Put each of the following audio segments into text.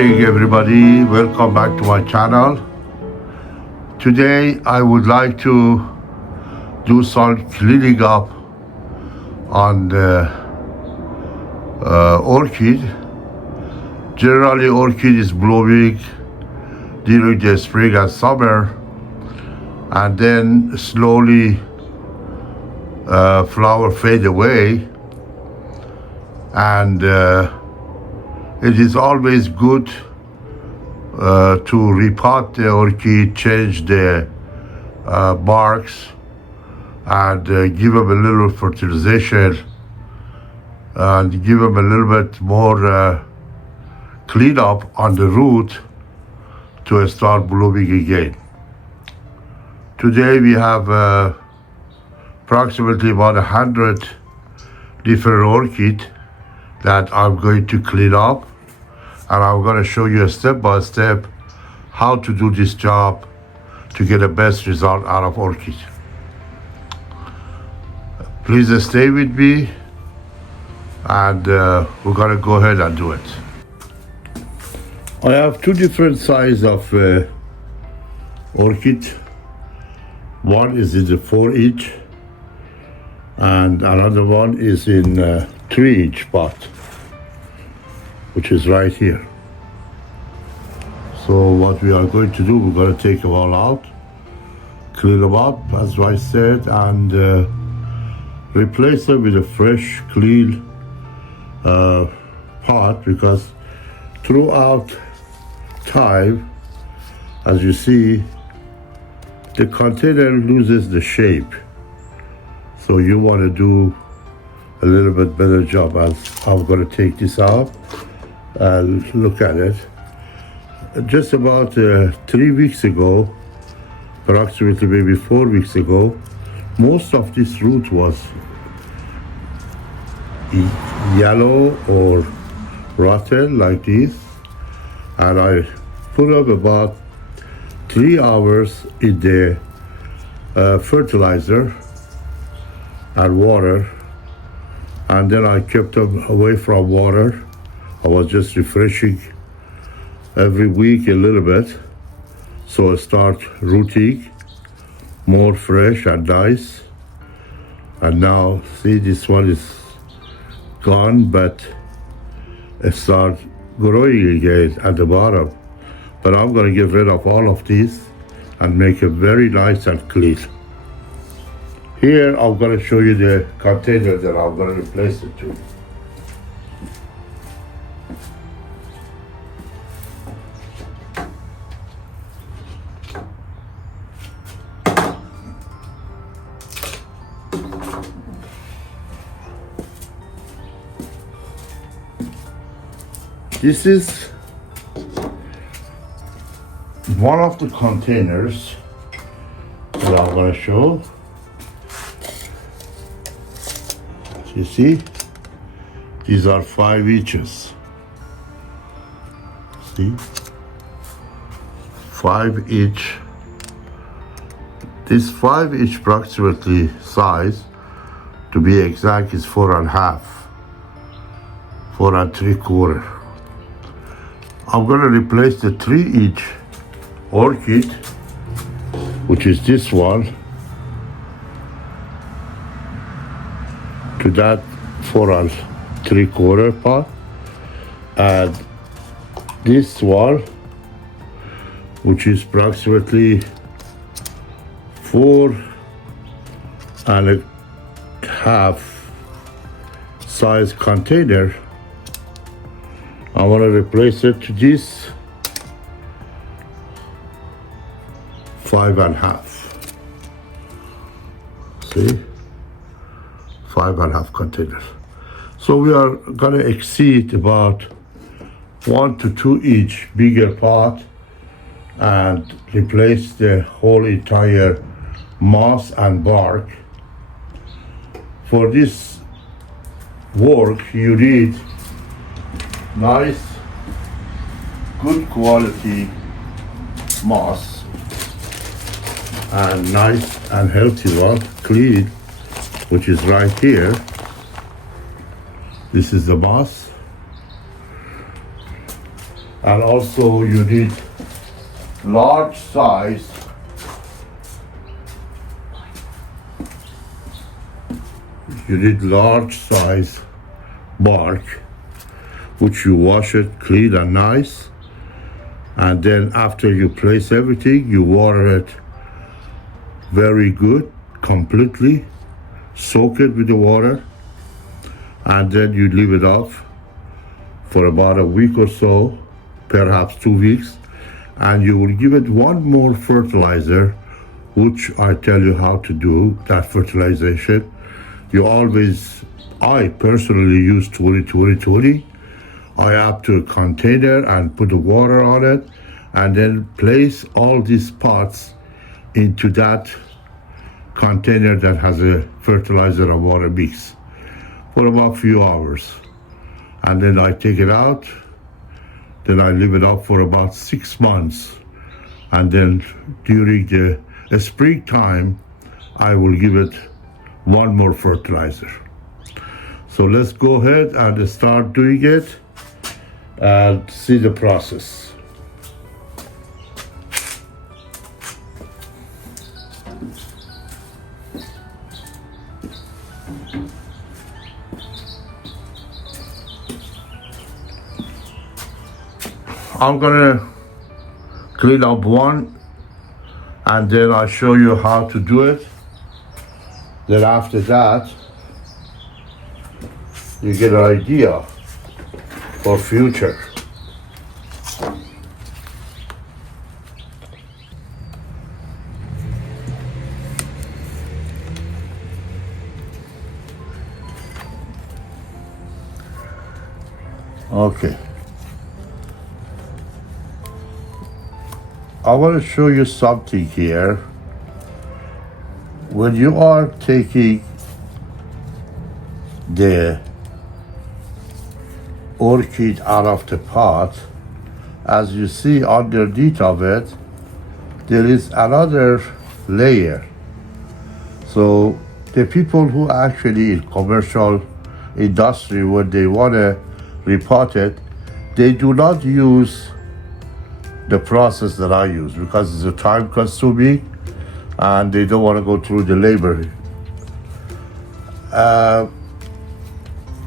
morning, everybody. Welcome back to my channel. Today I would like to do some cleaning up on the orchid. Generally, orchid is blooming during the spring and summer, and then slowly flower fade away, and it is always good to repot the orchid, change the barks, and give them a little fertilization, and give them a little bit more cleanup on the root to start blooming again. Today we have approximately about 100 different orchids that I'm going to clean up, and I'm going to show you step by step how to do this job to get the best result out of orchid. Please stay with me, and we're going to go ahead and do it. I have two different sizes of orchid. One is in the 4-inch and another one is in 3-inch pot, which is right here. So what we are going to do, we're going to take them all out, clean them up as I said, and replace them with a fresh, clean pot, because throughout time, as you see, the container loses the shape. So you want to do a little bit better job. As I'm going to take this out and look at it. Just about 3 weeks ago, approximately maybe 4 weeks ago, most of this root was yellow or rotten like this, and I put up about 3 hours in the fertilizer and water, and then I kept them away from water. I was just refreshing every week a little bit, so I start rooting more fresh and nice. And now see, this one is gone, but it starts growing again at the bottom. But I'm going to get rid of all of these and make it very nice and clean. Here I'm going to show you the container that I'm going to replace it to. This is one of the containers that I'm going to show. You see, these are 5 inches. See, 5-inch. This 5-inch approximately size, to be exact, is 4.5, 4 3/4. I'm going to replace the 3-inch orchid, which is this one, to that 4 3/4 pot, and this one, which is approximately 4.5 size container. I want to replace it to this 5.5. See, 5.5 containers. So we are going to exceed about 1 to 2 inch bigger pot and replace the whole entire moss and bark. For this work, you need nice, good quality moss, and nice and healthy one, clean, which is right here. This is the moss. And also you need large size bark, which you wash it clean and nice, and then after you place everything, you water it very good, completely soak it with the water, and then you leave it off for about a week or so, perhaps 2 weeks, and you will give it one more fertilizer, which I tell you how to do that fertilization. I personally use 20-20-20. I add to a container and put the water on it, and then place all these pots into that container that has a fertilizer and water mix for about a few hours. And then I take it out, then I leave it up for about 6 months. And then during the springtime, I will give it one more fertilizer. So let's go ahead and start doing it and see the process. I'm gonna clean up one, and then I'll show you how to do it. Then after that, you get an idea for future. Okay. I want to show you something here. When you are taking the orchid out of the pot, as you see underneath of it, there is another layer. So the people who actually in commercial industry, when they want to repot it, they do not use the process that I use because it's a time consuming and they don't want to go through the labor.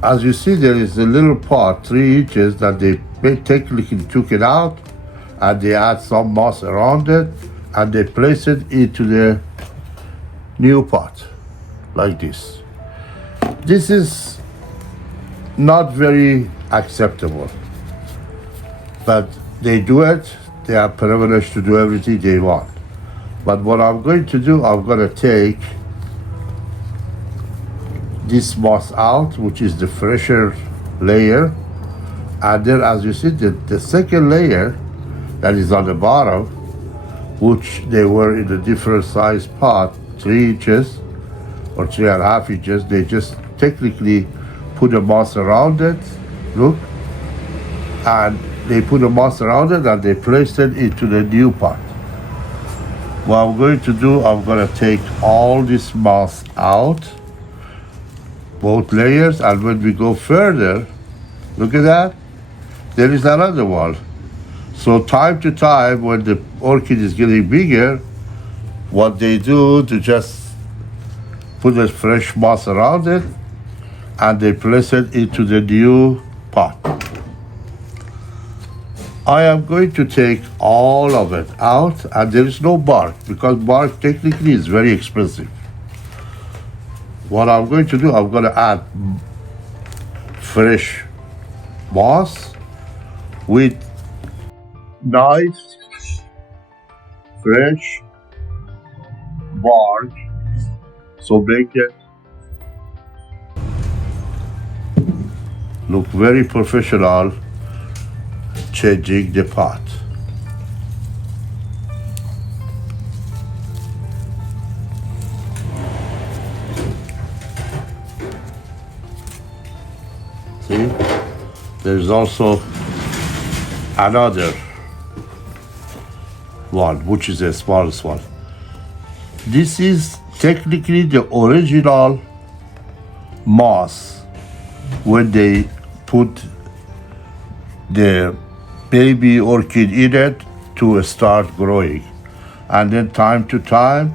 As you see, there is a little pot, 3 inches, that they technically took it out and they add some moss around it and they place it into the new pot like this. This is not very acceptable, but they do it. They are privileged to do everything they want. But what I'm going to do, I'm going to take this moss out, which is the fresher layer, and then as you see, the second layer that is on the bottom, which they were in a different size pot, 3 inches or 3.5 inches, they just technically put the moss around it, look, and they put the moss around it and they placed it into the new pot. What I'm going to do, I'm going to take all this moss out, both layers, and when we go further, look at that, there is another one. So time to time, when the orchid is getting bigger, what they do to just put the fresh moss around it and they place it into the new pot. I am going to take all of it out, and there is no bark because bark technically is very expensive. What I'm going to do, I'm going to add fresh moss with nice fresh bark, so make it look very professional, changing the pot. See, there's also another one, which is the smallest one. This is technically the original moss when they put the baby orchid in it to start growing. And then time to time,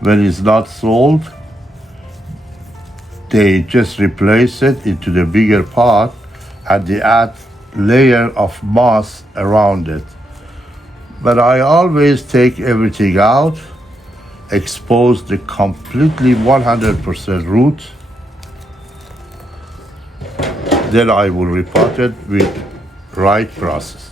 when it's not sold, they just replace it into the bigger pot and they add layer of moss around it. But I always take everything out, expose the completely 100% root, then I will repot it with right process.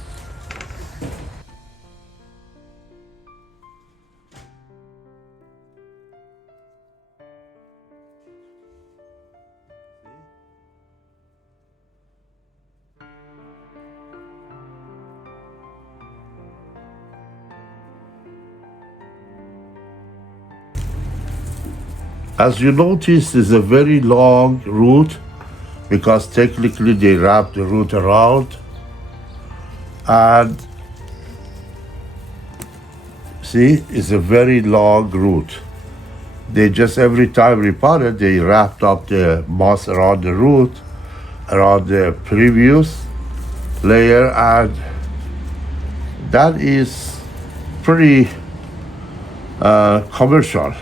As you notice, it's a very long root because technically they wrap the root around, and see, it's a very long root. They just every time repotted, they wrapped up the moss around the root, around the previous layer, and that is pretty commercial.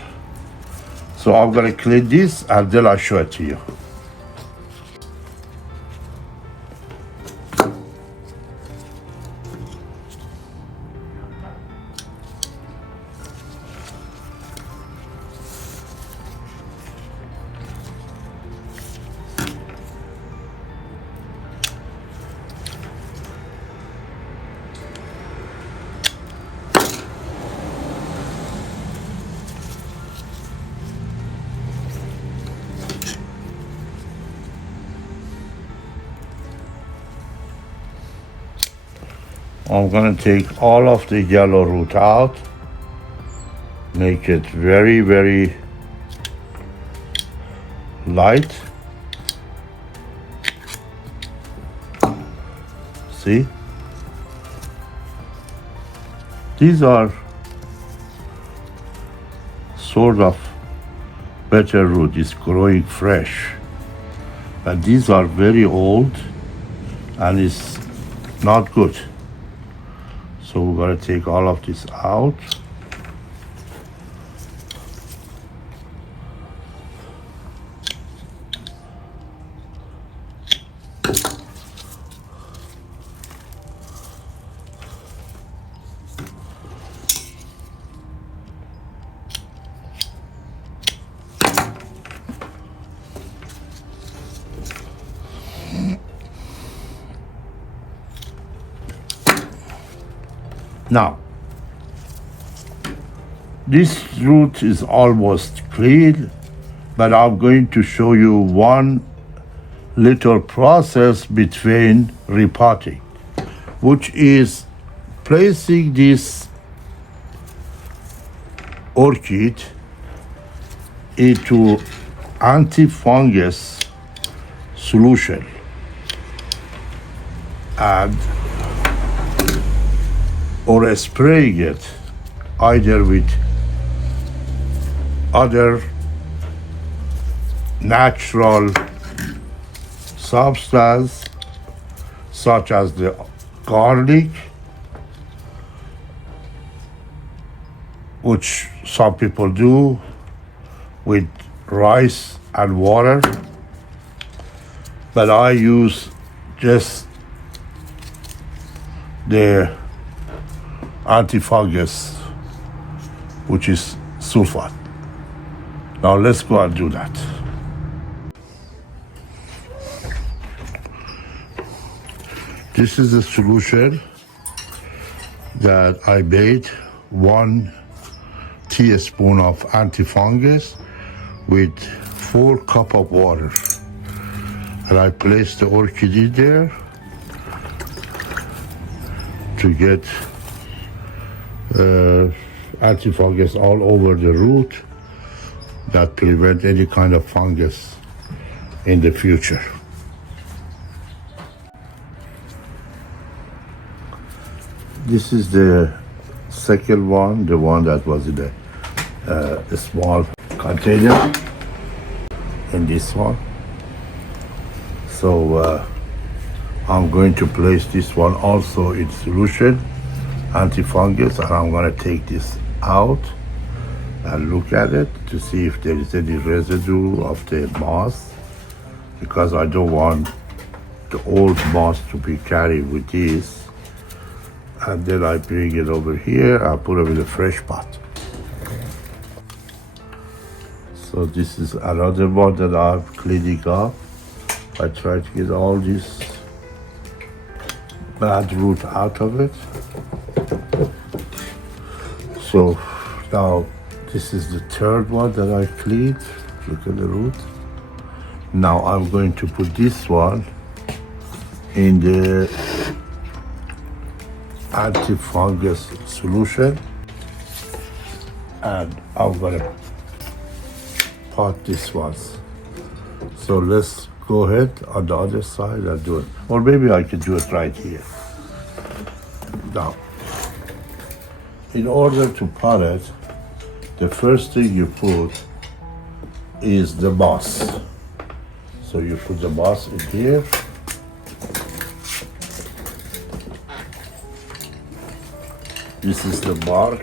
So I'm gonna clean this and then I'll show it to you. I'm gonna take all of the yellow root out, make it very, very light. See? These are sort of better root, it's growing fresh. But these are very old and it's not good. So we're gonna take all of this out. Now, this root is almost clean, but I'm going to show you one little process between repotting, which is placing this orchid into anti-fungus solution and or spraying it either with other natural substance such as the garlic, which some people do with rice and water, but I use just the antifungus, which is sulfate. Now let's go and do that. This is the solution that I made, 1 teaspoon of antifungus with 4 cups of water. And I placed the orchid in there to get antifungus all over the root that prevent any kind of fungus in the future. This is the second one, the one that was in a small container, in this one. So I'm going to place this one also in solution, antifungus, and I'm going to take this out and look at it to see if there is any residue of the moss, because I don't want the old moss to be carried with this. And then I bring it over here, I put it in a fresh pot. So this is another one that I'm cleaning up. I try to get all this bad root out of it. So now this is the third one that I cleaned. Look at the root. Now I'm going to put this one in the antifungus solution, and I'm gonna pot this one. So let's go ahead on the other side and do it. Or maybe I can do it right here. Now, in order to pot it, the first thing you put is the moss. So you put the moss in here. This is the bark.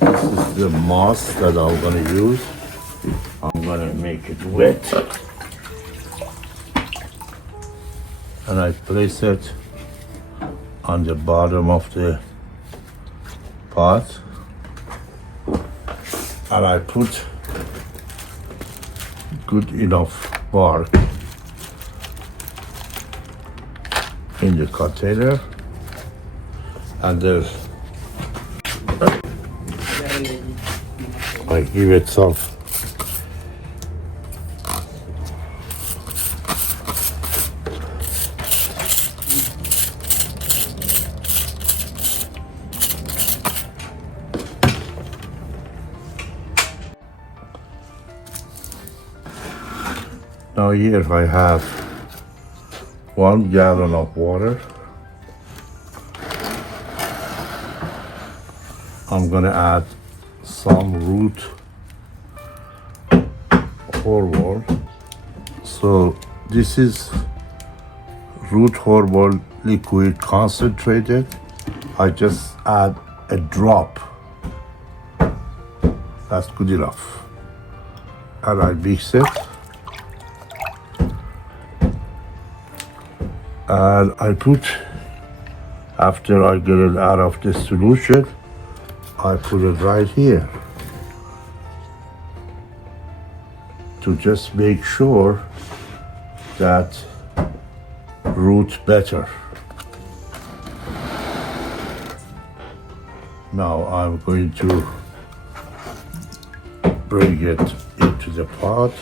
This is the moss that I'm gonna use. I'm gonna make it wet. And I place it on the bottom of the pot, and I put good enough bark in the container, and then I give it some Now here I have 1 gallon of water. I'm gonna add some root hormone. So this is root hormone liquid concentrated. I just add a drop. That's good enough. And I mix it. And I put, after I get it out of the solution, I put it right here to just make sure that root better. Now I'm going to bring it into the pot.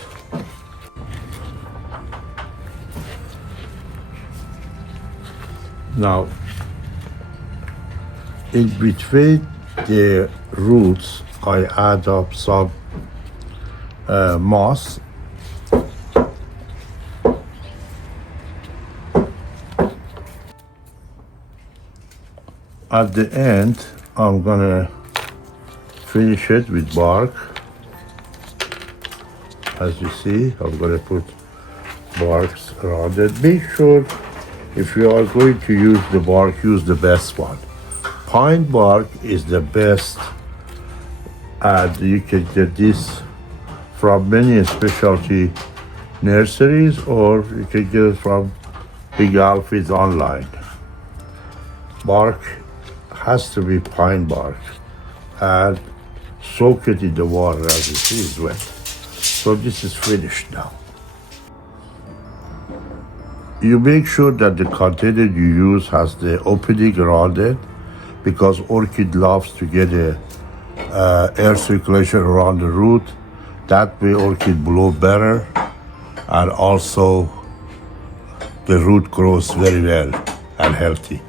Now, in between the roots, I add up some moss. At the end, I'm gonna finish it with bark. As you see, I'm gonna put barks around it. Make sure if you are going to use the bark, use the best one. Pine bark is the best, and you can get this from many specialty nurseries, or you can get it from Big Alfie's online. Bark has to be pine bark, and soak it in the water as you see it's wet. So this is finished now. You make sure that the container you use has the opening around it, because orchid loves to get a air circulation around the root. That way orchid blow better, and also the root grows very well and healthy,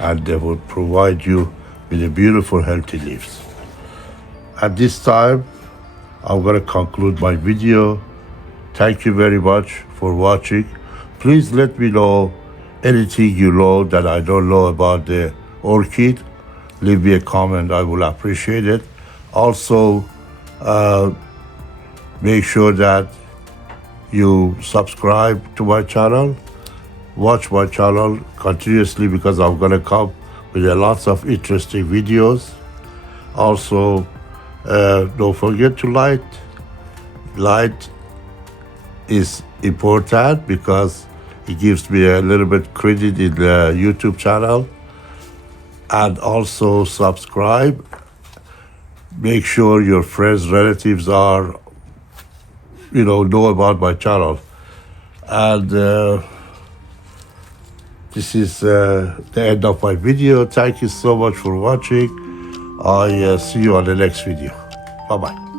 and they will provide you with a beautiful healthy leaves. At this time, I'm going to conclude my video. Thank you very much for watching. Please let me know anything you know that I don't know about the orchid. Leave me a comment. I will appreciate it. Also, make sure that you subscribe to my channel. Watch my channel continuously because I'm going to come with lots of interesting videos. Also, don't forget to like. Like is important because it gives me a little bit credit in the YouTube channel. And also subscribe. Make sure your friends, relatives are, know about my channel. And this is the end of my video. Thank you so much for watching. I see you on the next video. Bye-bye.